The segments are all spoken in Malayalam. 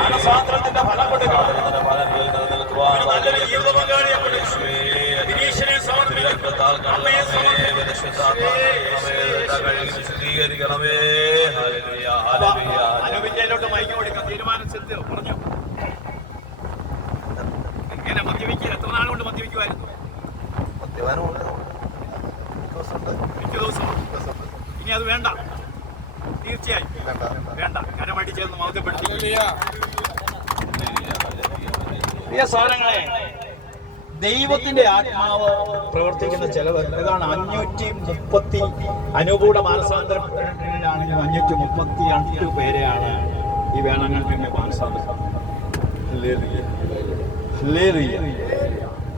മനസാന്തരത്തിന്റെ ഫലം കൊടുക്കണം. നല്ലൊരു ജീവിത പങ്കാളിയെ നിരീക്ഷനെ ശുദ്ധീകരിക്കണമേ. അനുവിന്റെയിലോട്ട് മയക്കി കൊടുക്കാം. തീരുമാനിച്ചത് പറഞ്ഞു. ഇങ്ങനെ മദ്യപിക്കുക എത്ര നാൾ കൊണ്ട് മദ്യപിക്കുമായിരുന്നു? മിക്ക ദിവസവും. ഇനി അത് വേണ്ട, തീർച്ചയായും വേണ്ട. കരമടി ചേർന്ന് മൗത്യപ്പെടുത്തി. പ്രിയ സാധനങ്ങളെ, ദൈവത്തിന്റെ ആത്മാവ് പ്രവർത്തിക്കുന്ന ചെലവ് ഇതാണ്. 530 അനുകൂല മാനസാന്തരത്തിലാണെങ്കിൽ 532 പേരെയാണ് ഈ വേളാങ്കണ്ണി മാനസാന്തരം.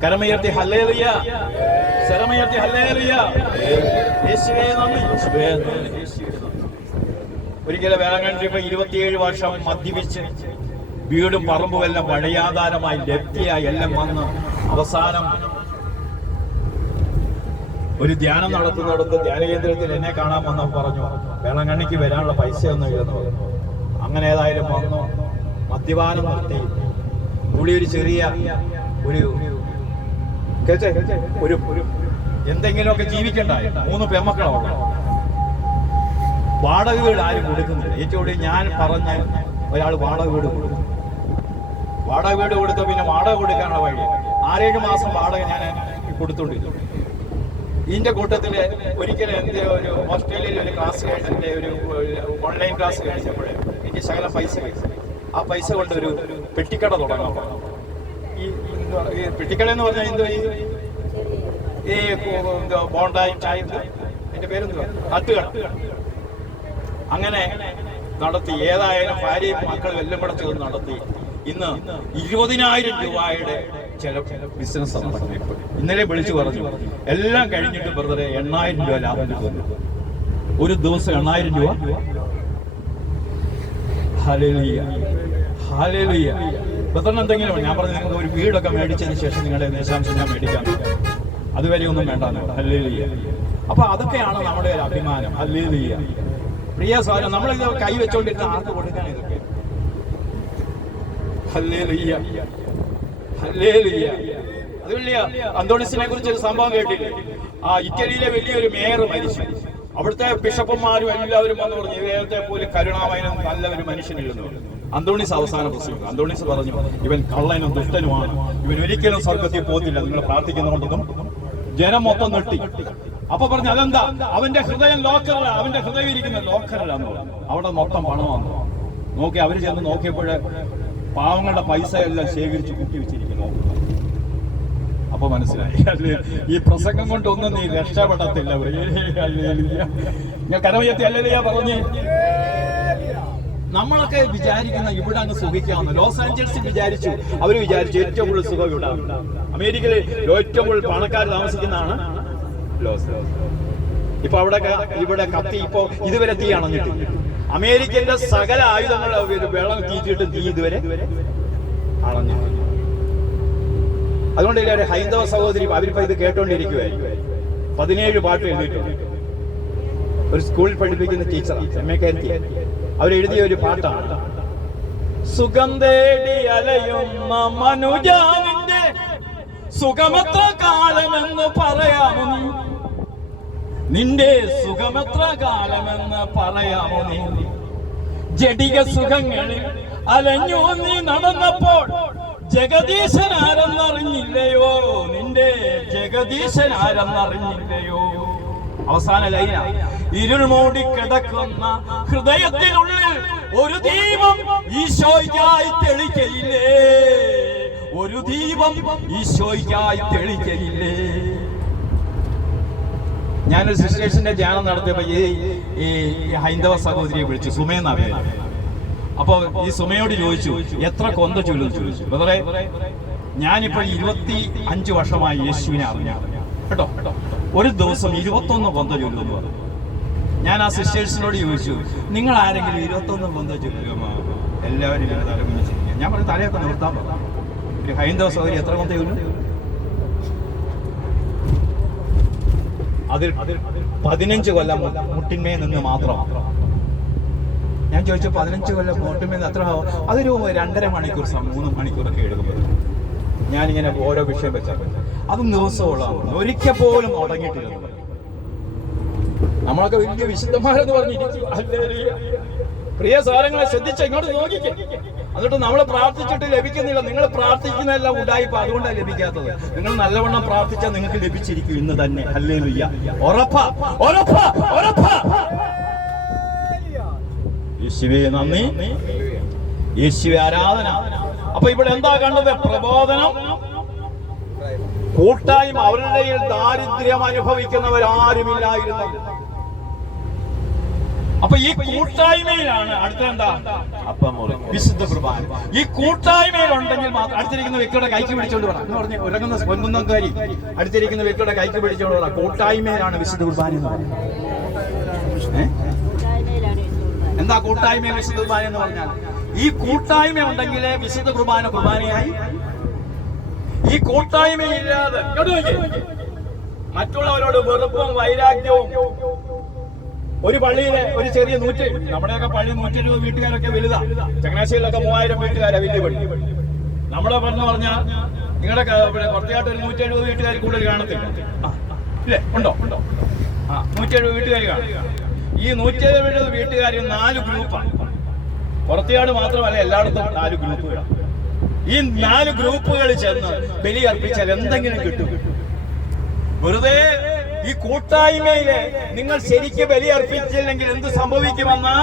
കരമയർത്തി ഹല്ലേലൂയ, ശരമയർത്തി ഹല്ലേലൂയ. യേശുവേ നന്ദി. ഒരിക്കലും വേളാങ്കണ്ണി 27 വർഷം മദ്യപിച്ച് വീടും പറമ്പും എല്ലാം വഴിയാധാരമായി ലഭ്യമായി എല്ലാം വന്ന് അവസാനം ഒരു ധ്യാനം നടത്തുന്നിടത്ത് ധ്യാനകേന്ദ്രത്തിൽ എന്നെ കാണാൻ വന്നു. പറഞ്ഞു, വേളാങ്കണ്ണിക്ക് വരാനുള്ള പൈസയൊന്നും ഇല്ലെന്ന് പറഞ്ഞു. അങ്ങനെ ഏതായാലും വന്നു, മദ്യപാനം നിർത്തി. പുള്ളി ഒരു ചെറിയ ഒരു എന്തെങ്കിലുമൊക്കെ ജീവിക്കണ്ടായി. 3 പെമ്മക്കളാണ്. വാടക വീട് ആരും കൊടുക്കുന്നില്ല. ഏറ്റവും കൂടുതൽ ഞാൻ പറഞ്ഞ് ഒരാൾ വാടക വീട് കൊടുക്കും. വാടക വീട് കൊടുത്ത പിന്നെ വാടക കൊടുക്കാനുള്ള വഴി 6-7 മാസം വാടക ഞാൻ കൊടുത്തോണ്ടിരുന്നു. ഇതിന്റെ കൂട്ടത്തിൽ ഒരിക്കലും എൻ്റെ ഒരു ഓസ്ട്രേലിയയിൽ ഒരു ക്ലാസ് കഴിഞ്ഞ ഒരു ഓൺലൈൻ ക്ലാസ് കഴിഞ്ഞപ്പോഴേ എനിക്ക് ശകലം പൈസ കിട്ടി. ആ പൈസ കൊണ്ട് ഒരു പെട്ടിക്കട തുടങ്ങാൻ പറഞ്ഞു. ഈ പെട്ടിക്കട എന്ന് പറഞ്ഞാൽ എന്തോ ഈ ബോണ്ടായി ചായ, എൻ്റെ പേരെന്തുവാ, തട്ടുകട. അങ്ങനെ നടത്തി. ഏതായാലും ഭാര്യയും മക്കളും എല്ലാം കൂടെ ചേർന്ന് നടത്തി. ഇന്ന് 20,000 രൂപയുടെ ചില ബിസിനസ് നടക്കുന്നത്. ഇപ്പോൾ ഇന്നലെ വിളിച്ചു പറഞ്ഞു, എല്ലാം കഴിഞ്ഞിട്ട് ബ്രദറെ 8,000 രൂപ ലാഭം കിട്ടുന്നു. ഒരു ദിവസം 8,000 രൂപ. Hallelujah, hallelujah. ബ്രദറിന് എന്തെങ്കിലും ഞാൻ പറഞ്ഞു, നിങ്ങൾക്ക് ഒരു വീടൊക്കെ മേടിച്ചതിന് ശേഷം നിങ്ങളുടെ ദശാംശം ഞാൻ മേടിക്കാൻ പറ്റും. അതുവരെ ഒന്നും വേണ്ട. ഹല്ലേലൂയ. അപ്പൊ അതൊക്കെയാണ് നമ്മുടെ ഒരു അഭിമാനം. ഹല്ലേലൂയ. പ്രിയ സാധനം നമ്മളിത് കൈവച്ചോണ്ടിരുന്ന ആർക്ക് കൊടുക്കാൻ ഇതൊക്കെ? Hallelujah, hallelujah. അത് വലിയ അന്തോണീസിനെ കുറിച്ച് ഒരു സംഭവം കേട്ടില്ലേ? ഇറ്റലിയിലെ വലിയൊരു മേയർ മരിച്ചു. അവിടുത്തെ ബിഷപ്പന്മാരും എല്ലാവരും വന്ന് പറഞ്ഞു, ഇദ്ദേഹത്തെ പോലെ കരുണാമയനും നല്ല ഒരു മനുഷ്യനില്ലെന്ന് പറഞ്ഞു. അന്തോണീസ് അവസാന പ്രസംഗം. അന്തോണീസ് പറഞ്ഞു, ഇവൻ കള്ളനും ദുഷ്ടനുമാണ്, ഇവൻ ഒരിക്കലും സ്വർഗത്തിൽ പോകത്തില്ല, നിങ്ങൾ പ്രാർത്ഥിക്കുന്നതുകൊണ്ടൊന്നും. ജനം മൊത്തം നെട്ടി. അപ്പൊ പറഞ്ഞു, അതെന്താ? അവന്റെ ഹൃദയം ലോക്കറില, അവന്റെ ഹൃദയം ഇരിക്കുന്ന ലോക്കറിലാന്ന് പറഞ്ഞു. അവിടെ മൊത്തം പണമാണ്. നോക്കി അവര് ചെന്ന് നോക്കിയപ്പോഴേ പാവങ്ങളുടെ പൈസ എല്ലാം ശേഖരിച്ച് കുത്തി വെച്ചിരിക്കുന്നു. അപ്പൊ മനസ്സിലായി, ഈ പ്രസംഗം കൊണ്ടൊന്നും നീ രക്ഷപ്പെടത്തില്ല. ഞാൻ കരമയത്തി ഹല്ലേലൂയ പറഞ്ഞ്. നമ്മളൊക്കെ വിചാരിക്കുന്ന ഇവിടെ അങ്ങ് സുഖിക്കാമെന്ന്. ലോസ് ആഞ്ചൽസിൽ വിചാരിച്ചു, അവര് വിചാരിച്ചു ഏറ്റവും കൂടുതൽ സുഖം ഇവിടെ. അമേരിക്കയിൽ ഏറ്റവും കൂടുതൽ പണക്കാർ താമസിക്കുന്നതാണ് ലോസ്. ഇപ്പൊ ഇവിടെ കത്തി ഇപ്പൊ ഇതുവരെ തീ അണഞ്ഞിട്ടില്ല. അമേരിക്കന്റെ സകല ആയുധങ്ങൾ വെള്ളം തീറ്റിട്ട് തീ ഇതുവരെ അണഞ്ഞു. അതുകൊണ്ട് ഒരു ഹൈന്ദവ സഹോദരി അവരിപ്പോ ഇത് കേട്ടോണ്ടിരിക്കുവായിരിക്കും. 17 പാട്ട് എഴുതിയിട്ടുണ്ട്. ഒരു സ്കൂളിൽ പഠിപ്പിക്കുന്ന ടീച്ചർ എമ്മക്കാരി അവരെഴുതിയ ഒരു പാട്ടാണ്. സുഖം തേടി അലയുന്ന മനുജാനിന്റെ സുഖമെത്ര കാലമെന്ന് പറയാമോ നീ? നിന്റെ സുഖമെത്ര കാലമെന്ന് പറയാമോ നീ? ജഡിക സുഖങ്ങളിൽ അലഞ്ഞു നീ നടന്നപ്പോൾ ജഗദീശനാരെന്നറിഞ്ഞില്ലയോ? നിന്റെ ജഗദീശനാരെന്നറിഞ്ഞില്ലയോ? അവസാന ലൈന, ഇരുൾ മൂടി കിടക്കുന്ന ഹൃദയത്തിനുള്ളിൽ ഒരു ദീപം ഈശോയ്ക്കായി തെളിക്കയില്ലേ? ഒരു ദീപം ഈശോയ്ക്കായി തെളിക്കയില്ലേ? ഞാനൊരു സിസ്റ്റേഴ്സിന്റെ ധ്യാനം നടത്തിയപ്പോ ഈ ഹൈന്ദവ സഹോദരിയെ വിളിച്ചു, സുമയെന്നാ പേര്. അപ്പൊ ഈ സുമയോട് ചോദിച്ചു, എത്ര കൊന്ത ചൊല്ലുന്നു ചോദിച്ചു. ബ്രദറെ, ഞാനിപ്പോ 25 വർഷമായി യേശുവിനെ അറിഞ്ഞു കേട്ടോ. ഒരു ദിവസം 21 കൊന്ത ചൊല്ലുന്നു പറഞ്ഞു. ഞാൻ ആ സിസ്റ്റേഴ്സിനോട് ചോദിച്ചു, നിങ്ങൾ ആരെങ്കിലും 21 കൊന്ത ചൊല്ലുമോ? എല്ലാവരും തലകുനിച്ചിരിക്കുക. ഞാൻ പറഞ്ഞു, തലയൊക്കെ നിർത്താൻ പറഞ്ഞു. ഒരു ഹൈന്ദവ സഹോദരി എത്ര കൊന്തേ ഉള്ളൂ? അതിൽ 15 കൊല്ലം മുട്ടിന്മേ നിന്ന് മാത്രമാണ്. ഞാൻ ചോദിച്ചു 15 കൊല്ലം മുട്ടിന്മേ നിന്ന് എത്ര ആവും? അതൊരു 2.5 മണിക്കൂർ 3 മണിക്കൂറൊക്കെ എടുക്കുമ്പോൾ ഞാനിങ്ങനെ ഓരോ വിഷയം വെച്ചാൽ അതും ദിവസമുള്ളതാണ്. ഒരിക്കൽ പോലും തുടങ്ങിയിട്ടില്ല. നമ്മളൊക്കെ വലിയ വിശുദ്ധന്മാരെന്ന് പറഞ്ഞിരിക്കും. പ്രിയ സാരങ്ങളെ ശ്രദ്ധിച്ച് ഇങ്ങോട്ട് നോക്കിക്കേ. എന്നിട്ട് നമ്മൾ പ്രാർത്ഥിച്ചിട്ട് ലഭിക്കുന്നില്ല. നിങ്ങൾ പ്രാർത്ഥിക്കുന്നതെല്ലാം ഉണ്ടായിപ്പോ അതുകൊണ്ടാണ് ലഭിക്കാത്തത്. നിങ്ങൾ നല്ലവണ്ണം പ്രാർത്ഥിച്ചാൽ നിങ്ങൾക്ക് ലഭിച്ചിരിക്കും ഇന്ന് തന്നെ. ഹല്ലേലൂയ. ഉറപ്പാ, ഉറപ്പാ, ഉറപ്പാ. യേശുവേ നന്ദി, യേശുവേ ആരാധന. അപ്പൊ ഇവിടെ എന്താ കണ്ടത്? പ്രബോധനം, കൂട്ടായ്മ. അവരുടെ ദാരിദ്ര്യം അനുഭവിക്കുന്നവരാരുമില്ലായിരുന്നു. അപ്പൊ ഈ കൂട്ടായ്മയിലാണ് അടുത്തെന്താ? വിശുദ്ധ കുർബാന. ഈ കൂട്ടായ്മയിലുണ്ടെങ്കിൽ മാത്രം. അടുത്തിരിക്കുന്ന വ്യക്തിയുടെ കൈക്ക് പിടിച്ചോണ്ട് പറ എന്ന് പറഞ്ഞ് ഉറങ്ങുന്ന പൊൻകുന്നംകാരി അടുത്തിരിക്കുന്ന വ്യക്തിയുടെ കൈക്ക് പിടിച്ചോണ്ട് പറ. കൂട്ടായ്മയിലാണ് വിശുദ്ധ കുർബാന എന്ന് പറയുന്നത്. എന്താ കൂട്ടായ്മ വിശുദ്ധ കുർബാന എന്ന് പറഞ്ഞാൽ? ഈ കൂട്ടായ്മ ഉണ്ടെങ്കിലേ വിശുദ്ധ കുർബാന കുർബാനയായി. ഈ കൂട്ടായ്മയില്ലാതെ മറ്റുള്ളവരോട് വെറുപ്പും വൈരാഗ്യവും. ഒരു പള്ളിയിലെ ഒരു ചെറിയ നമ്മുടെയൊക്കെ പള്ളി 120 വീട്ടുകാരൊക്കെ വലുതാ. ചങ്ങനാശ്ശേരിയിലൊക്കെ 3000 വീട്ടുകാരാ വലിയ പള്ളി. നമ്മളെ പറഞ്ഞാൽ നിങ്ങളുടെ പുറത്തിയായിട്ട് ഒരു 170 വീട്ടുകാർ കൂടുതൽ കാണത്തില്ല. ഇല്ലേ? ഉണ്ടോ? 170 വീട്ടുകാർ കാണും. ഈ 170 വീട്ടുകാർ 4 ഗ്രൂപ്പാണ്. പുറത്തിയാട് മാത്രമല്ല, എല്ലായിടത്തും 4 ഗ്രൂപ്പുകളാണ്. ഈ 4 ഗ്രൂപ്പുകൾ ചേർന്ന് ബലി അർപ്പിച്ചാൽ എന്തെങ്കിലും കിട്ടും? വെറുതെ ഈ കൂട്ടായ്മയില് നിങ്ങൾ ശരിക്ക് ബലി അർപ്പിച്ചില്ലെങ്കിൽ എന്ത് സംഭവിക്കുമെന്ന്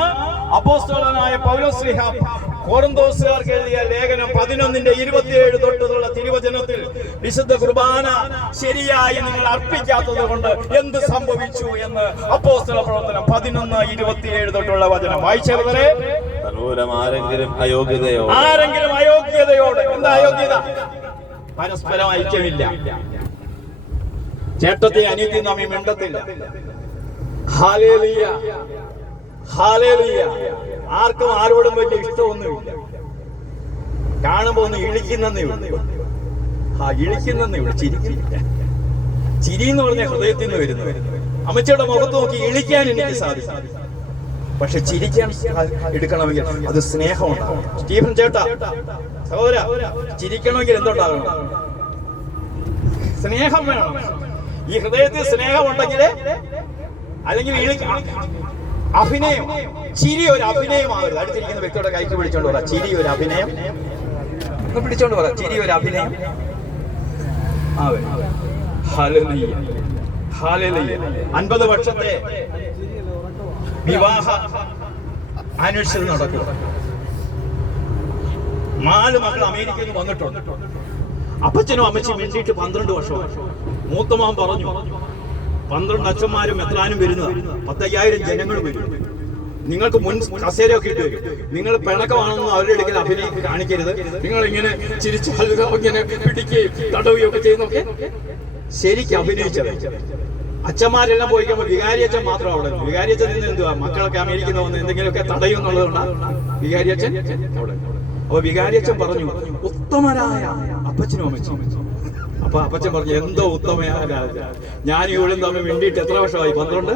അപ്പോസ്തലനായ പൗലോസ്ലീഹ കൊരിന്തോസുകാർക്ക് എഴുതിയ ലേഖനം 11:27 തൊട്ടുള്ള തിരുവചനത്തിൽ വിശുദ്ധ കുർബാന ശരിയായി നിങ്ങൾ അർപ്പിക്കാത്തത് കൊണ്ട് എന്ത് സംഭവിച്ചു എന്ന് അപ്പോസ്തല പ്രവർത്തനം 11:27 തൊട്ടുള്ള വചനം വായിച്ചവരെ. ആരെങ്കിലും അയോഗ്യതയോടെ. എന്താ അയോഗ്യത? പരസ്പരം ഐക്യമില്ല. ചേട്ടത്തെ അനിയത്തി നമ്മി മിണ്ടത്തില്ല. Hallelujah, hallelujah. ആർക്കും ആരോടും വലിയ ഇഷ്ടമൊന്നുമില്ല. കാണുമ്പോ ഒന്ന് ഇളിക്കുന്നേ ഉള്ളൂ. ഇളിക്കുന്നേ ഉള്ളൂ, ചിരിക്കില്ല. ചിരി എന്ന് പറഞ്ഞ ഹൃദയത്തിൽ നിന്ന് വരുന്നു. അമ്മച്ചിയുടെ മുഖത്ത് നോക്കി ഇളിക്കാൻ എനിക്ക് സാധിക്കും. പക്ഷെ ചിരിക്കാൻ എടുക്കണമെങ്കിൽ അത് സ്നേഹം ഉണ്ടാവും. സ്റ്റീഫൻ ചേട്ടാ, സഹോദര, ചിരിക്കണമെങ്കിൽ എന്തുണ്ടാകണം? സ്നേഹം വേണം. ഈ ഹൃദയത്തിൽ സ്നേഹം ഉണ്ടെങ്കിൽ, അല്ലെങ്കിൽ അഭിനയം, ചിരി ഒരു അഭിനയമാവരുത്. അടുത്തിരിക്കുന്ന വ്യക്തിയുടെ കൈക്ക് പിടിച്ചോണ്ട് പറ, ചിരി ഒരു അഭിനയം. പിടിച്ചോണ്ട് പറ, ചിരി ഒരു അഭിനയം. Hallelujah, hallelujah. 50 വർഷത്തെ വിവാഹ അന്വേഷണം നടക്കുക. 4 മക്കൾ അമേരിക്കയിൽ നിന്ന് വന്നിട്ടുണ്ട്. അപ്പച്ചനും അമ്മച്ചും വേണ്ടിയിട്ട് 12 വർഷമായി. മൂത്തമാൻ പറഞ്ഞു 12 അച്ഛന്മാരും എത്രാനും വരുന്നത് 10,000 ജനങ്ങൾ വരും. നിങ്ങൾക്ക് മുൻ കസേരയൊക്കെ ഇട്ട് വരും. നിങ്ങൾ പിണക്കമാണെന്ന് അവരുടെ ഇടയ്ക്ക് അഭിനയിക്ക് കാണിക്കരുത്. നിങ്ങൾ ഇങ്ങനെ ചിരിച്ച് ഇങ്ങനെ പിടിക്കുകയും തടവുകയൊക്കെ ചെയ്യുന്നൊക്കെ ശരിക്കും അഭിനയിച്ചത്. അച്ഛന്മാരെല്ലാം പോയിക്കുമ്പോൾ വികാരി അച്ഛൻ മാത്രം അവിടെ. വികാരി അച്ഛൻ നിന്ന് എന്തുവാ? മക്കളൊക്കെ അമേരിക്കുന്ന വന്ന് എന്തെങ്കിലുമൊക്കെ തടയും എന്നുള്ളതുകൊണ്ടാണ് വികാരി അച്ഛൻ അവിടെ. അപ്പൊ വികാരി അച്ഛൻ പറഞ്ഞു, ഉത്തമരായ അപ്പച്ചനും അമ്മച്ചും. അപ്പൊ അപ്പച്ചൻ പറഞ്ഞു, എന്തോ ഉത്തമയായ ഞാൻ ഇവളും തമ്മിൽ വേണ്ടിയിട്ട് എത്ര വർഷമായി? 12.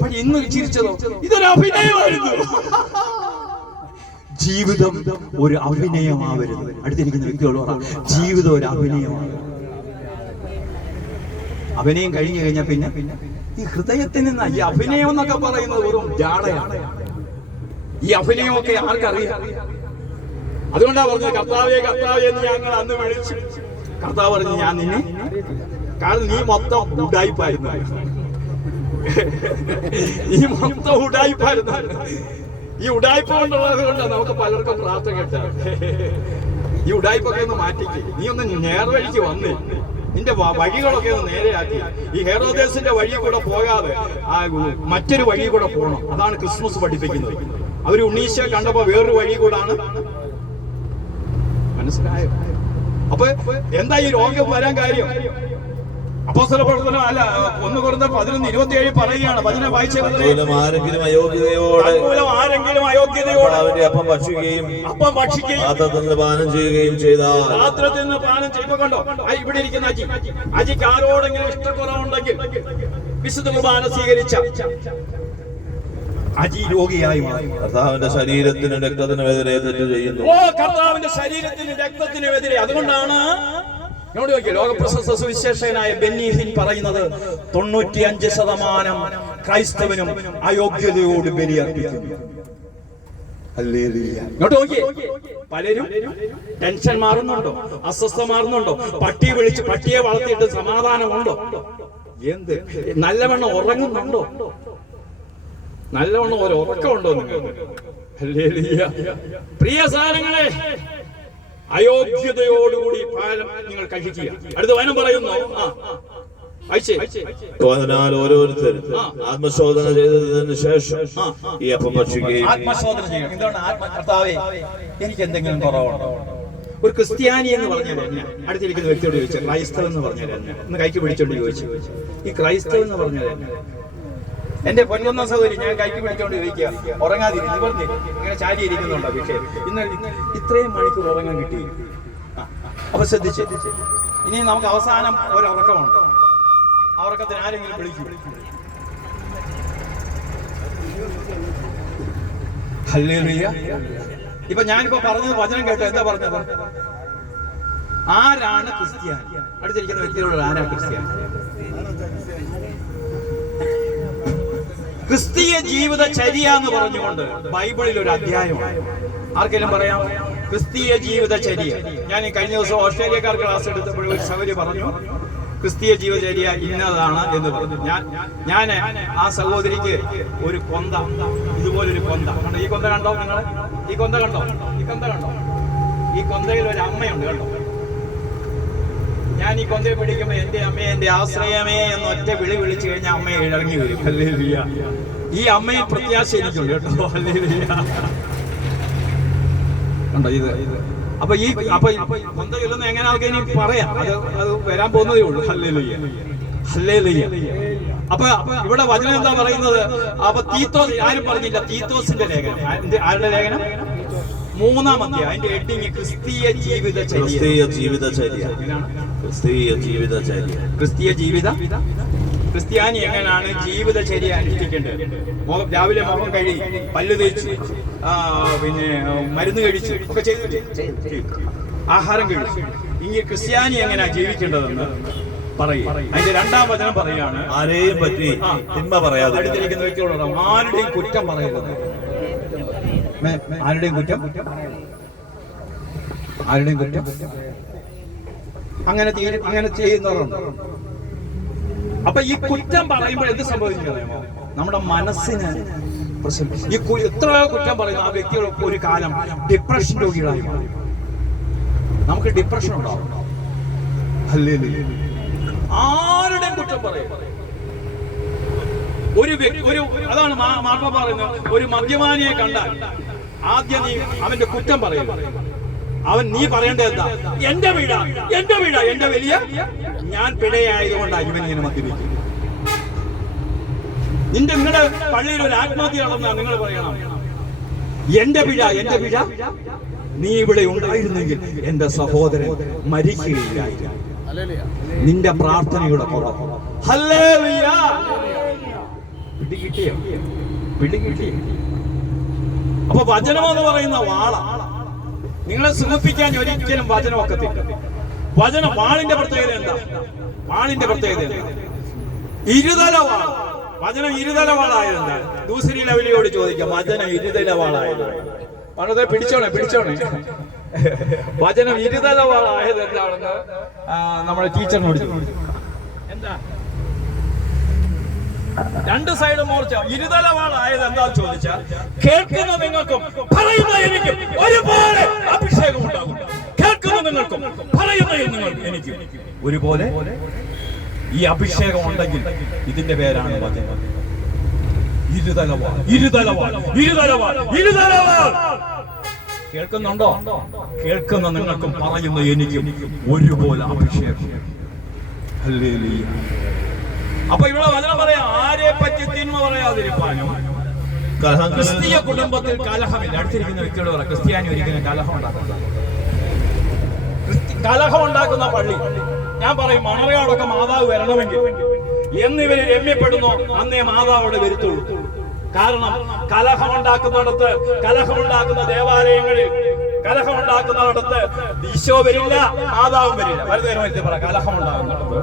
പക്ഷെ ഇന്ന് ചിരിച്ചതോ? ഇതൊരു അഭിനയമായിരുന്നു. ജീവിതം ഒരു അഭിനയമാവരുത്. അടുത്തിരിക്കുന്ന വ്യക്തികളോട് ജീവിതം ഒരു അഭിനയമാണ്. അഭിനയം കഴിഞ്ഞു കഴിഞ്ഞാൽ പിന്നെ ഈ ഹൃദയത്തിൽ നിന്ന് ഈ അഭിനയം എന്നൊക്കെ പറയുന്നത് വെറും ജാടയാണ്. ഈ അഭിനയമൊക്കെ ആർക്കറിയാം? അതുകൊണ്ടാ പറഞ്ഞത്, കർത്താവേ കർത്താവേ എന്ന് ഞങ്ങൾ അന്ന് വിളിച്ചു. കർത്താവ് പറഞ്ഞു, ഞാൻ നിന്നെ, കാരണം നീ മൊത്തം ഉഡായിപ്പായിരുന്നു. ഈ മൊത്തം ഉഡായിപ്പായിരുന്നു. ഈ ഉഡായിപ്പ് കൊണ്ടുള്ളത് കൊണ്ടാണ് നമുക്ക് പലർക്കും പ്രാർത്ഥന കേട്ടത്. ഈ ഉഡായിപ്പൊക്കെ ഒന്ന് മാറ്റിക്ക്. നീ ഒന്ന് നേർവഴിക്ക് വന്നേ. നിന്റെ വഴികളൊക്കെ ഒന്ന് നേരെയാക്കി. ഈ ഹെറോദേസിന്റെ വഴി കൂടെ പോകാതെ മറ്റൊരു വഴി കൂടെ പോകണം. അതാണ് ക്രിസ്മസ് പഠിപ്പിക്കുന്നത്. അവര് ഉണ്ണീശോ കണ്ടപ്പോ വേറൊരു വഴി കൂടാണ്. മനസ്സിലായോ? അപ്പൊ എന്താ ഈ രോഗം വരാൻ കാര്യം? അപ്പോസ്തലപ്രവർത്തനം അല്ല 1 കൊരിന്ത്യർ 11:27 പറയുകയാണ്. വചനം വായിച്ചത് ആരെങ്കിലും അയോഗ്യതയോടെ അവന്റെ അപ്പം ഭക്ഷിക്കുകയും പാത്രത്തിൽ പാനം ചെയ്യുകയും ചെയ്താൽ പാത്രത്തിൽ നിന്ന് പാനം ചെയ്യുമ്പോൾ കണ്ടോ ഇവിടെ ഇരിക്കുന്ന അജിക്ക് ആരോടെങ്കിലും ഇഷ്ടക്കുറവുണ്ടെങ്കിൽ വിശുദ്ധ കുർബാന സ്വീകരിച്ച അജി രോഗിയായി മാറി. കർത്താവിന്റെ ശരീരത്തിനും രക്തത്തിനുമെതിരെ തെറ്റ് ചെയ്യുന്നു. കർത്താവിന്റെ ശരീരത്തിനും രക്തത്തിനുമെതിരെ. അതുകൊണ്ടാണ് ലോകപ്രശസ്ത സുവിശേഷകനായ ബെന്നിഹിൻ പറയുന്നത് 95% ക്രൈസ്തവനും അയോഗ്യതയോട് ബലിയർപ്പിക്കുന്നു. പലരും ടെൻഷൻ മാറുന്നുണ്ടോ, അസ്വസ്ഥ മാറുന്നുണ്ടോ, പട്ടിയെ വളർത്തിയിട്ട് സമാധാനമുണ്ടോ, എന്ത് നല്ലവണ്ണം ഉറങ്ങുന്നുണ്ടോ, നല്ലവണ്ണം ഒരു ഉറക്കമുണ്ടോ നിങ്ങൾക്ക്? പ്രിയ സാധനങ്ങളെ, അയോഗ്യതയോടുകൂടി പാലം നിങ്ങൾ കഴിക്കുക. അടുത്ത വചനം പറയുന്നു, അതിനാൽ ഓരോരുത്തരും ആത്മശോധന ചെയ്തതിനു ശേഷം ഈ അപ്പം ഭക്ഷിക്കുകയും. ആത്മശോധന ചെയ്യണം. എന്താണ് കർത്താവേ, എനിക്ക് എന്തെങ്കിലും കുറവുണ്ടോ? ഒരു ക്രിസ്ത്യാനി എന്ന് പറഞ്ഞാൽ അടുത്തിരിക്കുന്ന വ്യക്തിയോട് ചോദിച്ചു, ക്രൈസ്തവൻ എന്ന് പറഞ്ഞാൽ ഒന്ന് കൈക്ക് പിടിച്ചോണ്ട് ചോദിച്ചു, ഈ ക്രൈസ്തവൻ എന്ന് പറഞ്ഞാൽ എന്റെ പൊന്നൊന്ന സൗകര്യം ഞാൻ കൈക്ക് പിടിച്ചോണ്ട് ചോദിക്കുക, ഉറങ്ങാതിരി നിവർത്തി ഇങ്ങനെ ചാരി ഇരിക്കുന്നുണ്ടോ വിഷയം? ഇന്ന് ഇത്രയും മണിക്കൂർ ഉറങ്ങാൻ കിട്ടി. അപ്പൊ ശ്രദ്ധിച്ച്, ഇനി നമുക്ക് അവസാനം ഒരു ഉറക്കമുണ്ട്. ആ ഉറക്കത്തിന് ആരെങ്കിലും വിളിക്കും. ഹല്ലേലൂയ. ഇപ്പൊ ഞാനിപ്പോ പറഞ്ഞത് വചനം കേട്ടോ, എന്താ പറഞ്ഞത്? ആരാണ് ക്രിസ്ത്യാനി? അടുത്തിരിക്കുന്ന വ്യക്തികളോട് ആരാണ് ക്രിസ്ത്യാനി? ക്രിസ്തീയ ജീവിത ചര്യ എന്ന് പറഞ്ഞുകൊണ്ട് ബൈബിളിൽ ഒരു അധ്യായമാണ്. ആർക്കെങ്കിലും പറയാം ക്രിസ്തീയ ജീവിത ചര്യ? ഞാൻ കഴിഞ്ഞ ദിവസം ഓസ്ട്രേലിയക്കാർക്ക് ക്ലാസ് എടുത്തപ്പോഴും ഒരു സൗകര്യം പറഞ്ഞു, ക്രിസ്തീയ ജീവിതചര്യ ഇന്നതാണ് എന്ന് പറഞ്ഞു. ഞാൻ ആ സഹോദരിക്ക് ഒരു കൊന്ത, ഇതുപോലൊരു കൊന്ത കണ്ടോ, ഈ കൊന്ത കണ്ടോ നിങ്ങൾ? ഈ കൊന്ത കണ്ടോ? ഈ കൊന്ത കണ്ടോ? ഈ കൊന്തയിൽ ഒരു അമ്മയുണ്ട് കണ്ടോ? ഞാൻ ഈ കൊന്തയെ പിടിക്കുമ്പോ എന്റെ അമ്മയെ, എന്റെ ആശ്രയമേ എന്ന് ഒറ്റ വിളി വിളിച്ചു കഴിഞ്ഞാൽ അമ്മയെ ഇറങ്ങി വരും. ഹല്ലേലൂയ. ഈ അമ്മയെ പ്രത്യാശ എനിക്കുണ്ട് കേട്ടോ. ഹല്ലേലൂയ. കണ്ടോ ഇത്? അപ്പൊ കൊന്ത ചൊല്ലുന്ന എങ്ങനെ ആൾക്കാർ പറയാം, അത് വരാൻ പോകുന്നതേ ഉള്ളൂ. Hallelujah, hallelujah. അപ്പൊ ഇവിടെ വചനം എന്താ പറയുന്നത്? അപ്പൊ തീത്തോസ്, ആരും പറഞ്ഞില്ല, തീത്തോസിന്റെ ലേഖനം. ആരുടെ ലേഖനം? 3-ാം അധ്യായം. അതിന്റെ ഹെഡിങ് ക്രിസ്തീയ ജീവിതചര്യ. ക്രിസ്തീയ ജീവിത ക്രിസ്ത്യാനി എങ്ങനെയാണ് ജീവിതചര്യ അനുഷ്ഠിക്കേണ്ടത്? രാവിലെ മുഖം കഴുകി, പല്ല് തേച്ച്, പിന്നെ മരുന്ന് കഴിച്ചു ഒക്കെ ചെയ്തു, ആഹാരം കഴിച്ചു. ഇങ്ങനെ ക്രിസ്ത്യാനി എങ്ങനെയാ ജീവിക്കേണ്ടതെന്ന് പറയും. അതിന്റെ 2-ാം വചനം പറയാണ്, ആരെയും പറ്റി തിന്മ പറയാതെ. അടുത്തിരിക്കുന്ന വ്യക്തികളോട് ആരുടെയും കുറ്റം പറയരുത്. ആരുടെയും കുറ്റം അങ്ങനെ ചെയ്യുന്നവരുണ്ട്. അപ്പൊ ഈ കുറ്റം പറയുമ്പോൾ എന്ത് സംഭവിക്കുന്നറിയാമോ? നമ്മുടെ മനസ്സിന് എത്ര കുറ്റം പറയുന്ന ആ വ്യക്തികൾ ഒരു കാലം ഡിപ്രഷൻ രോഗികളായി മാറി. നമുക്ക് ഡിപ്രഷൻ ഉണ്ടാവും. ആരുടെയും കുറ്റം പറയും. അതാണ് മാർപ്പാപ്പ പറയുന്നത്, ഒരു മദ്യപാനിയെ കണ്ടാൽ ആദ്യം നീ അവന്റെ കുറ്റം പറയും. നീ പറയേണ്ടത് എന്താ? എന്റെ വീടാ, എന്റെ വലിയ ഞാൻ പിഴയായതുകൊണ്ടാണ് ഇവനിങ്ങനെ മദ്യപിക്കും. നിങ്ങളുടെ പള്ളിയിൽ ഒരു ആത്മഹത്യ നടന്ന നിങ്ങൾ പറയണം, എന്റെ പിഴ, നീ ഇവിടെ ഉണ്ടായിരുന്നെങ്കിൽ എന്റെ സഹോദരൻ മരിക്കുകയില്ലായിരുന്നു. നിന്റെ പ്രാർത്ഥനയുടെ കുറവ്. ഹല്ലേലൂയ. പിടികിട്ടിയോ? അപ്പൊ വചനമെന്ന് പറയുന്ന വാള. നിങ്ങളെ സുഖിപ്പിക്കാൻ ഒരിക്കലും വചനമൊക്കത്തില്ല. വാളിന്റെ പ്രത്യേകത എന്താ? ഇരുതല വാൾ. വചനം ഇരുതല വാളായതെന്താ? ദൂസരി ലവലിയോട് ചോദിക്കാം, വചനം ഇരുതല വാളായത്. വളരെ പിടിച്ചോണേ. വചനം ഇരുതല വാളായത് എന്താണെന്ന് നമ്മുടെ ടീച്ചറിനോട് ചോദിച്ചു. എന്താ? 2 സൈഡ് മോർച്ച ഇരുതല വാളായത് എന്താന്ന് ചോദിച്ചാൽ, കേൾക്കുന്ന നിങ്ങൾക്കും പറയുന്ന എനിക്കും ഒരുപോലെ അഭിഷേകം ഉണ്ടാകും. കേൾക്കുന്ന നിങ്ങൾക്കും പറയുന്ന എനിക്കും ഒരുപോലെ ഈ അഭിഷേകം ഉണ്ടെങ്കിൽ ഇതിന്റെ പേരാണ് വചനം. ഇരുതല വാൾ. കേൾക്കുന്നുണ്ടോ? കേൾക്കുന്ന നിങ്ങൾക്കും പറയുന്ന എനിക്കും ഒരുപോലെ അഭിഷേകം. ഹല്ലേലൂയ. അപ്പൊ ഇവിടെ വചനം പറയാം, ആരെ പറ്റി തിന്മ പറയാതിരിക്കാനും. ക്രിസ്തീയ കുടുംബത്തിൽ കലഹമില്ല. അടുത്തിരിക്കുന്ന വ്യക്തിയോട് പറയാം, ക്രിസ്ത്യാനി ഒരിക്കലും കലഹം ഉണ്ടാക്കുന്ന പള്ളി. ഞാൻ പറയും, മണവയോടൊക്കെ മാതാവ് വരണമെങ്കിൽ എന്നിവര് രമ്യപ്പെടുന്നു അന്നേ മാതാവോടെ വരുത്തുള്ളൂ. കാരണം കലഹമുണ്ടാക്കുന്നിടത്ത്, കലഹമുണ്ടാക്കുന്ന ദേവാലയങ്ങളിൽ, കലഹമുണ്ടാക്കുന്നിടത്ത് ഈശോ വരില്ല, മാതാവും വരില്ല. വരുന്നേരം പറ, കലഹമുണ്ടാകുന്നിടത്ത്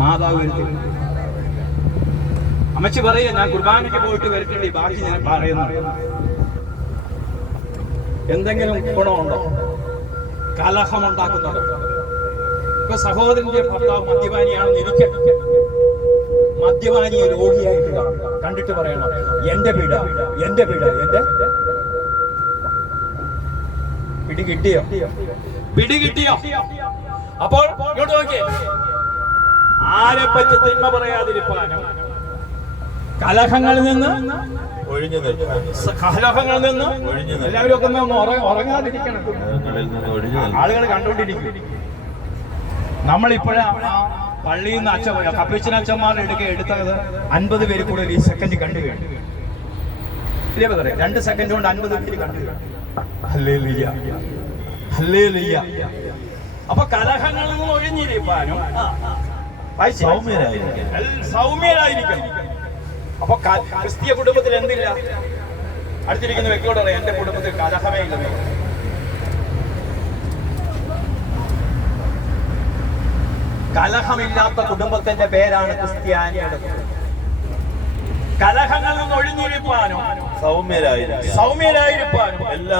മാതാവ് വരുത്തില്ല. അമ്മച്ചി പറയുക, ഞാൻ കുർബാനയ്ക്ക് പോയിട്ട് വരത്തില്ല, ബാക്കി ഞാൻ പറയുന്നു. എന്തെങ്കിലും ഗുണമുണ്ടോ? കലഹമുണ്ടാക്കുന്നിടത്ത്. ഇപ്പൊ സഹോദരന്റെ ഭർത്താവ് മദ്യപാനിയാണെന്ന് ഇരിക്കട്ടെ, മദ്യപാനിയെ രോഗിയായിട്ട് കണ്ടിട്ട് പറയണം, എന്റെ പിട, എന്റെ പിട, എന്റെ പിടി കിട്ടിയോ, പിടി കിട്ടിയോ? അപ്പോൾ ഇങ്ങോട്ട് നോക്കിയേ, ആരെ പറ്റി തിന്മ പറയാതിരിക്കാനും, കലഹങ്ങളിൽ നിന്ന് ഒഴിഞ്ഞു നിൽക്കണം, കലഹങ്ങളിൽ നിന്ന് എല്ലാവരും ഒക്കെ ഒന്ന് ഉറങ്ങാതിരിക്കണം. ആളുകൾ കണ്ടുകൊണ്ടിരിക്കും. നമ്മളിപ്പോഴാ പള്ളിയിൽ നിന്ന് കപ്പീച്ചനച്ഛന്മാരുടെ എടുത്തത് 50 പേര് കൂടുതൽ ഈ സെക്കൻഡ് കണ്ടു കഴിഞ്ഞു. 2 സെക്കൻഡ് കൊണ്ട് 50 പേര് കണ്ടു കഴിഞ്ഞു. Hallelujah, hallelujah. അപ്പൊ കലഹങ്ങളിൽ നിന്ന് ഒഴിഞ്ഞിരിക്കാനും സൗമ്യരായിരിക്കണം. അപ്പൊ ക്രിസ്തീയ കുടുംബത്തിൽ എന്തില്ല? അടുത്തിരിക്കുന്ന വ്യക്തിയോട് പറയാം, എന്റെ കുടുംബത്തിൽ കലഹമേ ഇല്ലെന്ന്. കലഹമില്ലാത്ത കുടുംബത്തിന്റെ പേരാണ് ക്രിസ്ത്യാനിയുടെ. കലഹങ്ങളിൽ നിന്ന് ഒഴിഞ്ഞിരിക്കാനും സൗമ്യരായിരിക്കാനും എല്ലാ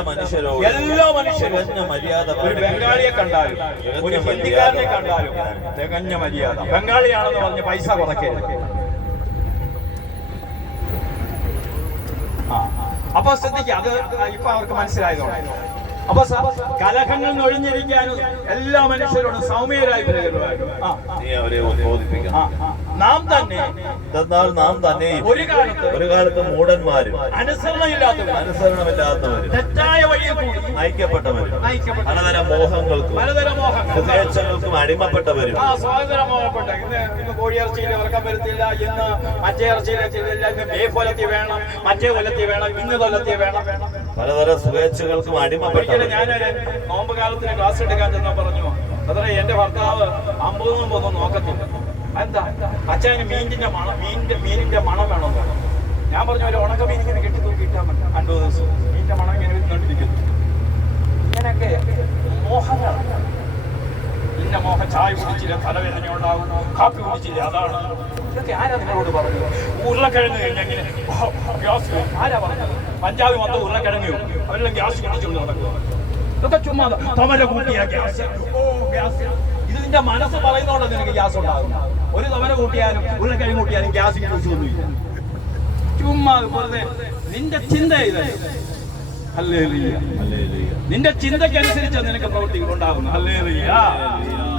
മനുഷ്യരും മര്യാദ. ഒരു ബംഗാളിയെ കണ്ടാലും, ഒരു ഹിന്ദിക്കാരനെ കണ്ടാലും തികഞ്ഞ മര്യാദ. ബംഗാളിയാണെന്ന് പറഞ്ഞ് പൈസ കുറയ്ക്കരുത്. അപ്പൊ ശ്രദ്ധിക്കുക, അത് ഇപ്പൊ അവർക്ക് മനസ്സിലായതുകൊണ്ട്. അപ്പൊ കലഹങ്ങളിൽ നിന്ന് ഒഴിഞ്ഞിരിക്കാനും എല്ലാ മനുഷ്യരോടും സൗമ്യരായി നാം തന്നെ ഒരു കാലത്ത് മൂഢന്മാരും അനുസരണമില്ലാത്തവരും തെറ്റായ വഴിയിൽ നയിക്കപ്പെട്ടവരും പലതരം മോഹങ്ങൾക്കും സ്വേച്ഛകൾക്കും അടിമപ്പെട്ടവരും. സ്വാതന്ത്ര്യമോഹപ്പെട്ട ഇന്ന് കോഴിയിറച്ചിയിൽ ഇറക്കം വരുത്തില്ല, ഇന്ന് മറ്റേ ഇറച്ചിയിലെത്തില്ല, ഇന്ന് ബീഫ് കൊലത്തി വേണം, മറ്റേ കൊലത്തി വേണം, ഇന്ന് കൊലത്തി വേണം, പലതരം സ്വേച്ഛകൾക്കും അടിമപ്പെട്ട. ഞാനൊരു നോമ്പ് കാലത്തിന് ക്ലാസ് എടുക്കാൻ ചെന്നാ പറഞ്ഞു, അതെ എന്റെ ഭർത്താവ് 50 നോമ്പൊന്നും നോക്കത്തില്ല. എന്താ അച്ഛന് മീനിന്റെ മണം വേണമെന്ന്. ഞാൻ പറഞ്ഞു, ഒരു ഉണക്ക മീൻ ഇങ്ങനെ കെട്ടി തൂക്കിയിട്ടാൽ മതി, 50 ദിവസം മീനിന്റെ മണം ഇങ്ങനെ ഇരുന്നോണ്ടിരിക്കുന്നു. ഇങ്ങനെയൊക്കെ മോഹങ്ങൾ. ഇന്ന മോഹം, ചായ കുടിച്ചില്ല തലവേദന ഉണ്ടാവും, കാപ്പി കുടിച്ചില്ല അതാണ്. ഇതൊക്കെ ആരാ നിങ്ങളോട് പറഞ്ഞു? ഉരുളക്കിഴങ്ങ് കഴിഞ്ഞെങ്ങനെ ഗ്യാസ്? ആരാ പറഞ്ഞത്? പഞ്ചാബ് മൊത്തം ഉരുളക്കിഴങ്ങ് അവരെല്ലാം ഗ്യാസ് കുടിച്ചുകൊണ്ട് നടക്കുക. ഇതൊക്കെ ചുമ്മാ തമര കൂട്ടിയ ഗ്യാസ്. ഗ്യാസ് ഇത് നിന്റെ മനസ്സ് പറയുന്നോണ്ട് നിനക്ക് ഗ്യാസ് ഉണ്ടാകും. ഒരു തമര കൂട്ടിയാലും ഉരുളക്കിഴങ്ങ് കൂട്ടിയാലും ഗ്യാസിന് കുറിച്ചൊന്നുമില്ല. ചുമ്മാ വെറുതെ നിന്റെ ചിന്ത ഇതല്ലേ. ഹല്ലേലൂയ, നിന്റെ ചിന്തക്കനുസരിച്ച് നിനക്ക് പ്രവൃത്തികൾ ഉണ്ടാകുന്നു. ഹല്ലേലൂയ,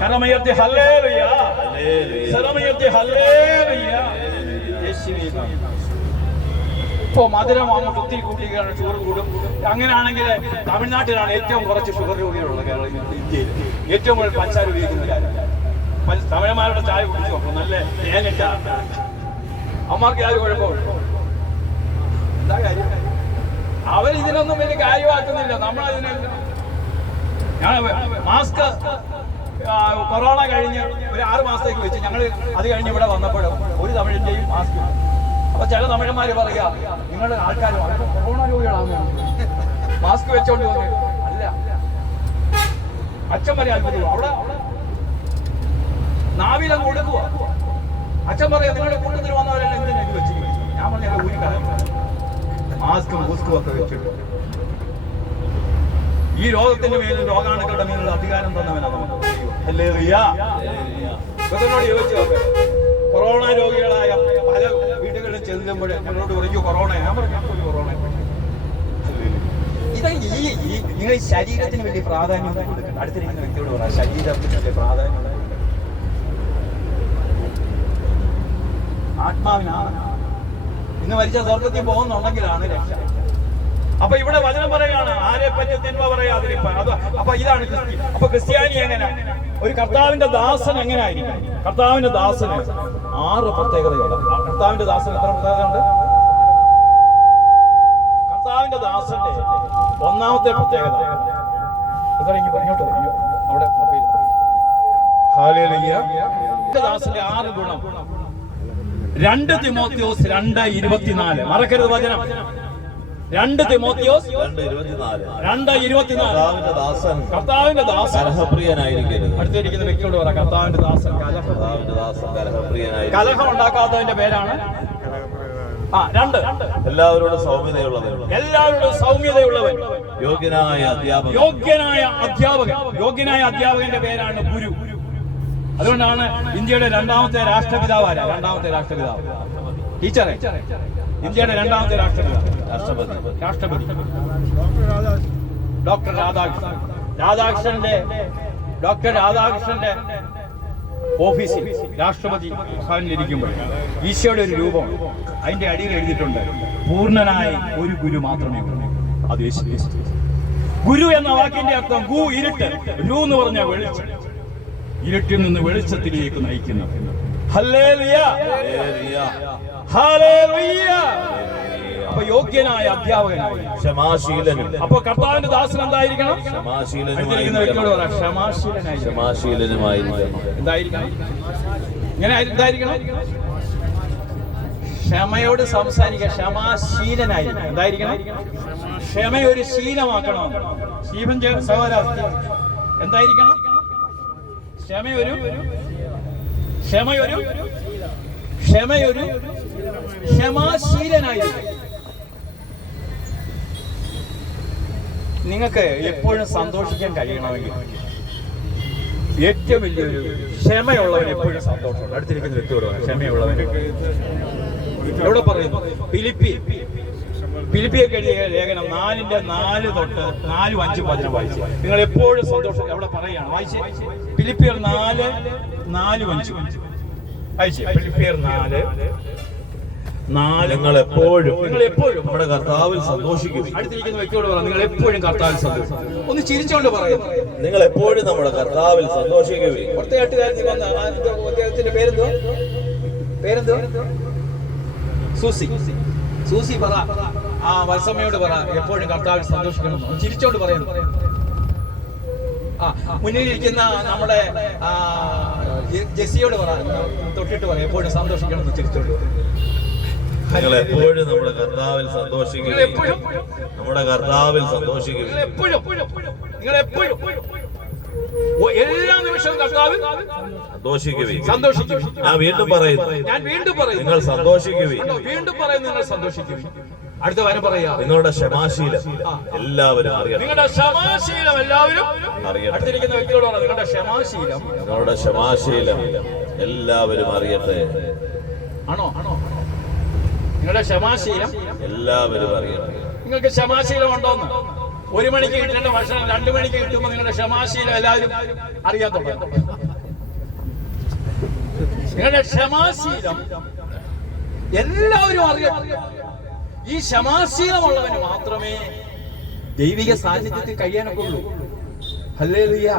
കരമയത്തി ഹല്ലേലൂയ, സരമയത്തി ഹല്ലേലൂയ. ഇപ്പോ മധുരം അങ്ങോട്ട് ഒത്തിരി കൂട്ടിയാണ്, ഷുഗർ കൂടും. അങ്ങനെയാണെങ്കിൽ തമിഴ്നാട്ടിലാണ് ഏറ്റവും കുറച്ച് ഷുഗർ രോഗികളുള്ളത്. ഇന്ത്യയിൽ ഏറ്റവും കൂടുതൽ പഞ്ചസാര ഉപയോഗിക്കുന്ന കാര്യം. തമിഴന്മാരുടെ ചായ കുടിച്ചു നോക്കും, നല്ല തേനിട്ട. അമ്മമാർക്ക് ആരും കുഴപ്പമില്ല. എന്താ കാര്യം? അവരിതിനൊന്നും വലിയ കാര്യമാക്കുന്നില്ല. നമ്മളതിനെല്ലാം ഞാൻ മാസ്ക് കൊറോണ കഴിഞ്ഞ് ഒരു 6 മാസത്തേക്ക് വെച്ച് ഞങ്ങൾ അത് കഴിഞ്ഞ് ഇവിടെ വന്നപ്പോഴും ഒരു തമിഴിന്റെയും മാസ്ക്. അപ്പൊ ചില തമിഴന്മാര് പറയാ, നിങ്ങളുടെ ആൾക്കാർ കൊറോണ രോഗികളാണ് മാസ്ക് വെച്ചോണ്ട് വന്നു. അല്ല, അച്ഛൻ പറയാൻ പറ്റുമോ? അവിടെ നാവിലം കൊടുക്കുക. അച്ഛൻ പറയാ, നിങ്ങളുടെ കൂട്ടത്തിൽ വന്നവരെല്ലാം എന്തിനാ ഇത് വെച്ചിരിക്കും? ഞാൻ പറഞ്ഞ ഒരു കാര്യം, മാസ്കും ബൂസ്കും ഒക്കെ വെച്ചിട്ട് ഈ രോഗത്തിന്റെ മേലും രോഗാണുക്കളുടെ മേലുള്ള അധികാരം തന്നവനാണ് നമുക്ക്. ഇതൊന്നോട് ചോദിച്ചു നോക്കെ, കൊറോണ രോഗികളായ പല വീടുകളിൽ ചെല്ലുമ്പോൾ ഞങ്ങളോട് പറയൂ കൊറോണ. ഞാൻ പറഞ്ഞു കൊറോണ. ഇത് നിങ്ങൾ ശരീരത്തിന് വലിയ പ്രാധാന്യം കൊടുക്കണം. അടുത്തിരിക്കുന്ന വ്യക്തിയോട് പറയാം, ശരീരത്തിന് വലിയ പ്രാധാന്യം. ആത്മാവിനാണ്. ഇന്ന് മരിച്ച സ്വർഗത്തിൽ പോകുന്നുണ്ടെങ്കിലാണ് രക്ഷ. അപ്പൊ ഇവിടെ വചനം പറയുകയാണ് ആരെ പറ്റി തിന്മ പറയാതിരിപ്പ. അപ്പൊ ഇതാണ് അപ്പൊ ക്രിസ്ത്യാനി എങ്ങനെ, ഒരു കർത്താവിന്റെ ദാസൻ എങ്ങനെ ആയിരിക്കും? കർത്താവിന്റെ ദാസന് 6 പ്രത്യേകതയുണ്ട്. കർത്താവിന്റെ ദാസന് എത്ര പ്രത്യേകതയുണ്ട്? കർത്താവിന്റെ ദാസന്റെ ഒന്നാമത്തെ പ്രത്യേകത ഇങ്ങോട്ട് അവിടെ ദാസന്റെ 6 ഗുണം. 2 തിമോത്തിയോസ് 2:24. മറക്കരുത് വചനം. 2 തിമോത്തിയോസ് 2:24. കർത്താവിന്റെ ദാസൻ കലഹപ്രിയനായിരിക്കരുത്. അടുത്തിരിക്കുന്ന വ്യക്തിയോട് പറ, കർത്താവിന്റെ ദാസൻ കലഹം ഉണ്ടാക്കാത്തതിന്റെ പേരാണ് 2. എല്ലാവരോടും സൗമ്യതയുള്ളവൻ. എല്ലാവരോടും സൗമ്യതയുള്ളവൻ. യോഗ്യനായ അധ്യാപകൻ. യോഗ്യനായ അധ്യാപകന്റെ പേരാണ് ഗുരു. അതുകൊണ്ടാണ് ഇന്ത്യയുടെ 2ാമത്തെ രാഷ്ട്രപിതാവ് ആരാ? 2ാമത്തെ രാഷ്ട്രപിതാവ് ടീച്ചറെ. ഇന്ത്യയുടെ 2ാമത്തെ രാഷ്ട്രപിതാവ് രാഷ്ട്രപതി ഡോക്ടർ രാധാകൃഷ്ണൻ. ഡോക്ടർ രാധാകൃഷ്ണന്റെ ഓഫീസിൽ രാഷ്ട്രപതി ഭവനിലിരിക്കുമ്പോൾ ഈശോയുടെ ഒരു രൂപം, അതിന്റെ അടിയിൽ എഴുതിയിട്ടുണ്ട്, പൂർണ്ണനായ ഒരു ഗുരു മാത്രമേ ഉള്ളൂ, അത് യേശു ക്രിസ്തു. ഗുരു എന്ന വാക്കിന്റെ അർത്ഥം ഗു ഇരുട്ട്, രു എന്ന് പറഞ്ഞ വെളിച്ചം, ഇരുട്ടിൽ നിന്ന് വെളിച്ചത്തിലേക്ക് നയിക്കുന്നു. Hallelujah, hallelujah. അപ്പൊ യോഗ്യനായ അധ്യാപകനായി, ക്ഷമാശീലനും. അപ്പൊ കർത്താവിന്റെ ദാസൻ എന്തായിരിക്കണം? ക്ഷമാശീലനുമായിരിക്കണം. എന്തായിരിക്കണം? ഇങ്ങനെ എന്തായിരിക്കണം? ക്ഷമയോട് സംസാരിക്കുക, ക്ഷമാശീലനായിരിക്കണം. എന്തായിരിക്കണം? ക്ഷമ ഒരു ശീലമാക്കണം. സ്റ്റീഫൻ സഹോദര എന്തായിരിക്കണം? ക്ഷമാശീലനായിരിക്കണം. നിങ്ങൾക്ക് എപ്പോഴും സന്തോഷിക്കാൻ കഴിയണമെങ്കിൽ ഏറ്റവും വലിയൊരു ക്ഷമയുള്ളവൻ എപ്പോഴും സന്തോഷമുണ്ട്. അടുത്തിരിക്കുന്ന വ്യക്തിയോട് ക്ഷമയുള്ളവൻ എവിടെ പറയുന്നു? ഫിലിപ്പിയൊക്കെ എഴുതിയ ലേഖനം 4:4 തൊട്ട് 4-5 വചനം വായിച്ചു. നിങ്ങൾ എപ്പോഴും സന്തോഷം എവിടെ പറയുകയാണ്? വായിച്ച് ഫിലിപ്പിയർ 4:4-5 വായിച്ചു. ഫിലിപ്പിയർ 4:4. നിങ്ങൾ എപ്പോഴും നമ്മുടെ കർത്താവിൽ സന്തോഷിക്കും. അടുത്തിരിക്കുന്ന വ്യക്തിയോട് പറയാം, നിങ്ങൾ എപ്പോഴും കർത്താവിൽ സന്തോഷിക്കും. ഒന്ന് ചിരിച്ചോണ്ട് പറയുന്നു, നിങ്ങൾ എപ്പോഴും നമ്മുടെ കർത്താവിൽ സന്തോഷിക്കുകയും. പുറത്തുകാട്ടുകാരത്തി വന്ന അദ്ദേഹത്തിന്റെ പേരെന്തോ? സൂസി പറ, ആ വത്സമ്മയോട് പറ, എപ്പോഴും കർത്താവിൽ സന്തോഷിക്കണം. ചിരിച്ചോണ്ട് പറയുന്നു. മുന്നിലിരിക്കുന്ന നമ്മുടെ ജെസ്സിയോട് പറ, തൊട്ടിട്ട് പറ, എപ്പോഴും സന്തോഷിക്കണം എന്ന് ചിരിച്ചോണ്ട്. നിങ്ങൾ എപ്പോഴും നമ്മുടെ കർത്താവിൽ സന്തോഷിക്കുകയും. നമ്മുടെ കർത്താവിൽ സന്തോഷിക്കുകയും. നിങ്ങൾ എപ്പോഴും എല്ലാ നിമിഷവും കർത്താവിൽ സന്തോഷിക്കുകയും. ഞാൻ വീണ്ടും പറയുന്നു, നിങ്ങൾ സന്തോഷിക്കുകയും. വീണ്ടും പറയുന്നു, നിങ്ങൾ സന്തോഷിക്കുകയും. അടുത്ത വരെ പറയാ, നിങ്ങളുടെ ക്ഷമാശീലം എല്ലാവരും അറിയണം. നിങ്ങളുടെ ക്ഷമാശീലം എല്ലാവരും അറിയണം. അടുത്തിരിക്കുന്ന വ്യക്തിയോട് പറ, നിങ്ങളുടെ ക്ഷമാശീലം എല്ലാവരും അറിയട്ടെ. ആണോ? നിങ്ങളുടെ ക്ഷമാശീലം എല്ലാവരും അറിയട്ടെ. നിങ്ങൾക്ക് ക്ഷമാശീലം ഉണ്ടോന്ന്? 1 മണിക്ക് കിട്ടേണ്ട ഭക്ഷണം 2 മണിക്ക് കിട്ടുമ്പോൾ നിങ്ങളുടെ ക്ഷമാശീലം എല്ലാവരും അറിയാൻ തുടങ്ങും. നിങ്ങളുടെ ക്ഷമാശീലം എല്ലാവരും അറിയണം. ഈ ക്ഷമാശീലമുള്ളവന് മാത്രമേ ദൈവിക സാന്നിധ്യത്തിൽ കഴിയാനൊക്കെ ഉള്ളൂ. ഹല്ലേലൂയ.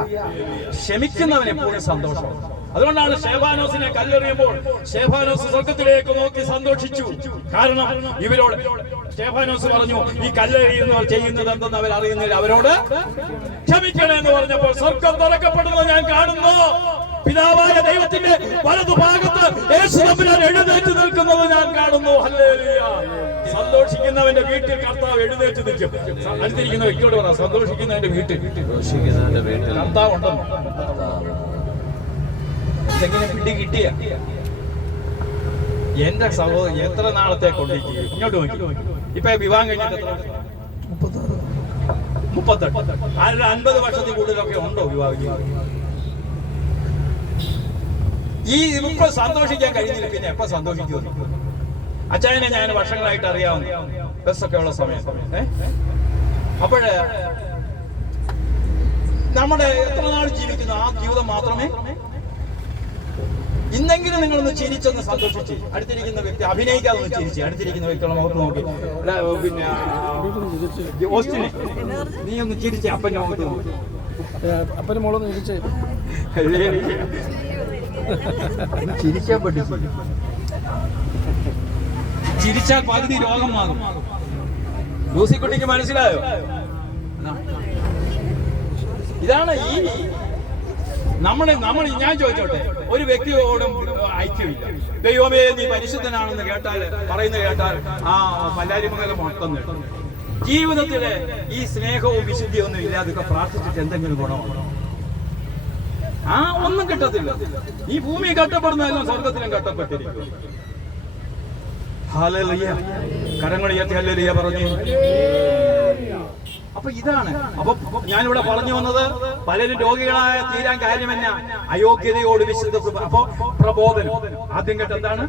ക്ഷമിക്കുന്നവൻ എപ്പോഴും സന്തോഷമാണ്. അതുകൊണ്ടാണ് സ്റ്റെഫാനോസിനെ കല്ലെറിയുമ്പോൾ സ്റ്റെഫാനോസ് സ്വർഗ്ഗത്തിലേക്ക് നോക്കി സന്തോഷിച്ചു. കാരണം ഇവരോട് സ്റ്റെഫാനോസ് പറഞ്ഞു, ഈ കല്ലെറിയുന്നവർ ചെയ്യുന്നത് എന്തെന്ന് അവർ അറിയുന്നില്ല, അവരോട് ക്ഷമിക്കണമെന്ന് പറഞ്ഞപ്പോൾ സ്വർഗ്ഗം തുറക്കപ്പെടുന്നത് ഞാൻ കാണുന്നു. പിതാവായ ദൈവത്തിന്റെ വലതുഭാഗത്ത് യേശു തമ്പുരാൻ എഴുന്നേറ്റ് നിൽക്കുന്നത് ഞാൻ കാണുന്നു. ഹല്ലേലൂയ. സന്തോഷിക്കുന്നവന്റെ വീട്ടിൽ കർത്താവ് എഴുന്നേറ്റ് നിൽക്കും. അടുത്തിരിക്കുന്ന വ്യക്തിയോട് പറ, സന്തോഷിക്കുന്നവന്റെ വീട്ടിൽ കർത്താവ് ഉണ്ടെന്ന്. എന്തെങ്കിലും പിടി കിട്ടിയ എന്റെ സഹോദരൻ എത്ര നാളത്തെ കൊണ്ടിരിക്കും? ഇങ്ങോട്ട് നോക്കി. ഇപ്പൊ വിവാഹം കഴിഞ്ഞിട്ട് എത്ര? 38. 50 വർഷത്തിൽ കൂടുതലൊക്കെ ഉണ്ടോ വിവാഹം? ഈ ഇപ്പൊ സന്തോഷിക്കാൻ കഴിയുന്നില്ല, പിന്നെ എപ്പോ സന്തോഷിക്കുമെന്ന്? അച്ചായനെ ഞാൻ വർഷങ്ങളായിട്ട് അറിയാവുന്ന, ബസ്സൊക്കെ ഉള്ള സമയം. അപ്പോഴ് നമ്മുടെ എത്ര നാൾ ജീവിക്കുന്നു ആ ജീവിതം മാത്രമേ. ഇന്നെങ്കിലും നിങ്ങളൊന്ന് ചിരിച്ചൊന്ന് സന്തോഷിച്ച്, അടുത്തിരിക്കുന്ന വ്യക്തി അഭിനയിക്കാതെ ഒന്ന് ചിരിച്ച്, അടുത്തിരിക്കുന്ന വ്യക്തിയുടെ മുഖത്ത് നോക്കി. പിന്നെ ഓസ്റ്റിനെ നീ ഒന്ന് ചിരിച്ച്, അപ്പൻ്റെ മുഖത്ത് നോക്കി. അപ്പനും മോളൊന്ന് ചിരിച്ചേ. ചിരിച്ചാൽ പഠിച്ചു. ചിരിച്ചാൽ പകുതി രോഗം മാറും. ലൂസിക്കുട്ടിക്ക് മനസ്സിലായോ? ഇതാണ് ഈ നമ്മൾ ഞാൻ ചോദിച്ചോട്ടെ, ഒരു വ്യക്തിയോടും ഐക്യമില്ല. ദൈവമേ നീ പരിശുദ്ധനാണെന്ന് പറയുന്നത് കേട്ടാൽ ആ പല്ലാരിമംഗലം മൊത്തം നേടും. ജീവിതത്തിലെ ഈ സ്നേഹവും വിശുദ്ധിയും ഒന്നും ഇല്ലാതൊക്കെ പ്രാർത്ഥിച്ചിട്ട് എന്തെങ്കിലും ഗുണമാണ്? ഒന്നും കിട്ടത്തില്ല. ഈ ഭൂമി കട്ടപ്പെടുന്നതെല്ലാം സ്വർഗത്തിലും കട്ടപ്പെട്ടിരിക്കും. ഹല്ലേലൂയ. കരങ്ങളുയർത്തി ഹല്ലേലൂയ പറഞ്ഞു. അപ്പൊ ഇതാണ്. അപ്പൊ ഞാനിവിടെ പറഞ്ഞു വന്നത്, പലരും രോഗികളായ തീരാൻ കാര്യമെന്ന അയോഗ്യതയോട് വിശുദ്ധ. അപ്പൊ പ്രബോധനം ആദ്യം കേട്ട എന്താണ്?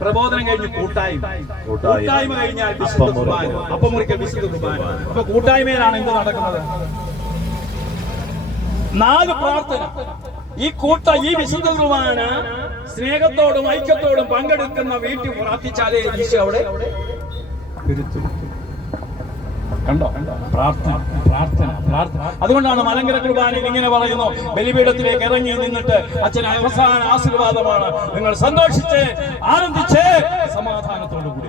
പ്രബോധനം കഴിഞ്ഞ് കൂട്ടായ്മ കഴിഞ്ഞാൽ വിശുദ്ധ കുർബാന, അപ്പം മുറിക്കൽ വിശുദ്ധ കുർബാന. അപ്പൊ കൂട്ടായ്മയിലാണ് എന്ത് നടക്കുന്നത്? 4 പ്രാർത്ഥന. ഈ വിശുദ്ധ കുർബാന സ്നേഹത്തോടും ഐക്യത്തോടും പങ്കെടുക്കുന്ന വീട്ടിൽ പ്രാർത്ഥിച്ചാലേ ഈശോ അവിടെ കണ്ടോ? പ്രാർത്ഥന. അതുകൊണ്ടാണ് മലങ്കര കുർബാനയിൽ ഇങ്ങനെ പറയുന്നു, ബലിപീഠത്തിലേക്ക് ഇറങ്ങി നിന്നിട്ട് അച്ഛൻ അവസാന ആശീർവാദമാണ്, നിങ്ങൾ സന്തോഷിച്ച് ആനന്ദിച്ച് സമാധാനത്തോടു കൂടി.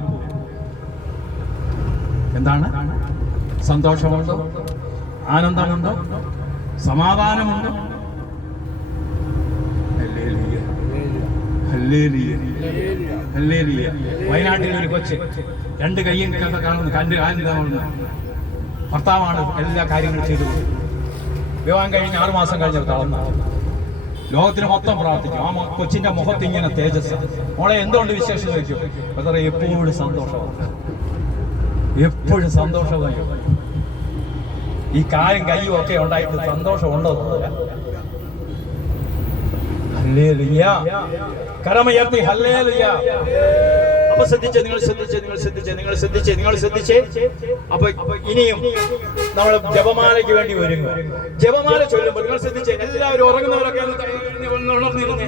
എന്താണ്? സന്തോഷമുണ്ടോ? ആനന്ദമുണ്ടോ? സമാധാനമുണ്ടോ? വയനാട്ടിൽ ഒരു കൊച്ച് 2 കൈയും കാണുന്നു, 2 കാലിൽ കാണുന്നു. ഭർത്താവാണ് എല്ലാ കാര്യങ്ങളും ചെയ്തു. വിവാഹം കഴിഞ്ഞ് 6 മാസം കഴിഞ്ഞ് തളർന്നു. ലോകത്തിന് മൊത്തം പ്രാർത്ഥിക്കും. ആ കൊച്ചിന്റെ മുഖത്ത് ഇങ്ങനെ തേജസ്. മോളെ എന്തുകൊണ്ട് വിശേഷം ചോദിക്കും. എപ്പോഴും സന്തോഷമാണ്, എപ്പോഴും സന്തോഷമായി. ഈ കാലും കൈയും ഒക്കെ ഉണ്ടായിട്ട് സന്തോഷമുണ്ടോ? ഹല്ലേലൂയ. കരമുയർത്തി ഹല്ലേലൂയ. അപ്പൊ നിങ്ങൾ ശ്രദ്ധിച്ചേ. അപ്പൊ ഇനിയും നമ്മൾ ജപമാലയ്ക്ക് വേണ്ടി വരും. ജപമാല ചൊല്ലുമ്പോൾ നിങ്ങൾ ശ്രദ്ധിച്ചേ, എല്ലാവരും ഉറങ്ങുന്നവരൊക്കെ ഉണർന്നിരുന്നേ.